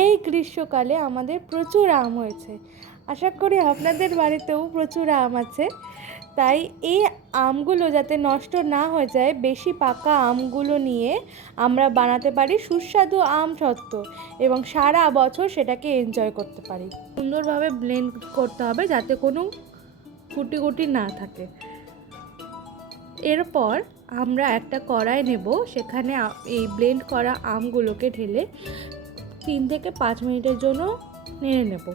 এই গ্রীষ্মকালে আমাদের প্রচুর আম হয়েছে। আশা করি আপনাদের বাড়িতেও প্রচুর আম আছে। তাই এই আমগুলো যাতে নষ্ট না হয়ে যায়, বেশি পাকা আমগুলো নিয়ে আমরা বানাতে পারি সুস্বাদু আম সত্ত্ব এবং সারা বছর সেটাকে এনজয় করতে পারি। সুন্দরভাবে ব্লেন্ড করতে হবে যাতে কোনো কুটি কুটি না থাকে। এরপর আমরা একটা কড়াই নেব, সেখানে এই ব্লেন্ড করা আমগুলোকে ঢেলে তিন থেকে পাঁচ মিনিটের জন্য নেড়ে নেব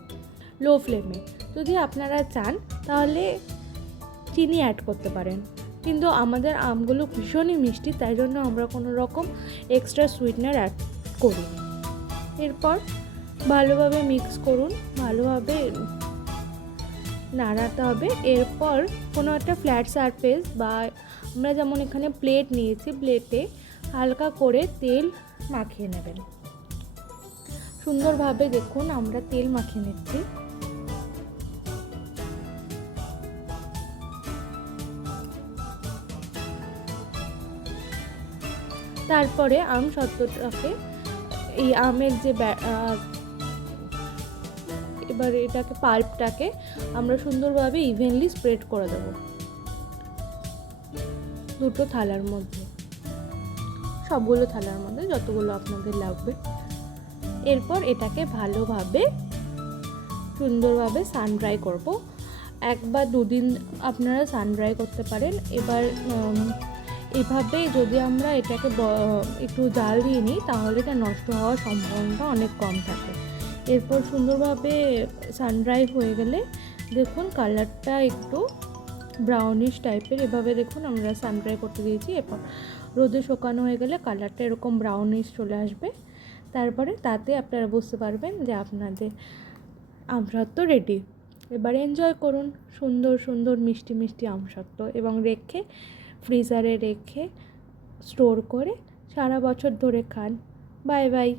লো ফ্লেমে যদি আপনারা চান, তাহলে চিনি অ্যাড করতে পারেন। কিন্তু আমাদের আমগুলো ভীষণই মিষ্টি, তাই জন্য আমরা কোনো রকম এক্সট্রা সুইটনার অ্যাড করি এরপর ভালোভাবে মিক্স করুন, ভালোভাবে নাড়াতে হবে। এরপর কোনো একটা ফ্ল্যাট সারফেস বা আমরা যেমন এখানে প্লেট নিয়েছি প্লেটে হালকা করে তেল মাখিয়ে নেবেন। সুন্দরভাবে দেখুন, আমরা তেল মাখিয়ে নিচ্ছি। তারপরে আম সত্ত্বটাকে এই আমের যে এবার এটাকে পাল্পটাকে আমরা সুন্দরভাবে ইভেনলি স্প্রেড করে দেবো। দুটো থালার মধ্যে। সবগুলো থালার মধ্যে যতগুলো আপনাদের লাগবে। এরপর এটাকে ভালোভাবে সুন্দরভাবে সান ড্রাই করব। এক বা দুদিন আপনারা সান ড্রাই করতে পারেন। এবার এভাবে যদি আমরা এটাকে একটু জাল দিয়ে নিই, তাহলে এটা নষ্ট হওয়ার সম্ভাবনাটা অনেক কম থাকে। এরপর সুন্দরভাবে সান ড্রাই হয়ে গেলে দেখুন কালারটা একটু ব্রাউনিশ টাইপের এভাবে দেখুন আমরা সান ড্রাই করতে দিয়েছি। এরপর রোদে শুকানো হয়ে গেলে কালারটা এরকম ব্রাউনিশ চলে আসবে। তারপরে তাতে আপনারা বুঝতে পারবেন যে আপনাদের আমসত্ত্ব রেডি এবার এনজয় করুন সুন্দর সুন্দর মিষ্টি মিষ্টি আমসত্ত্ব এবং রেখে ফ্রিজারে রেখে স্টোর করে সারা বছর ধরে খান। Bye bye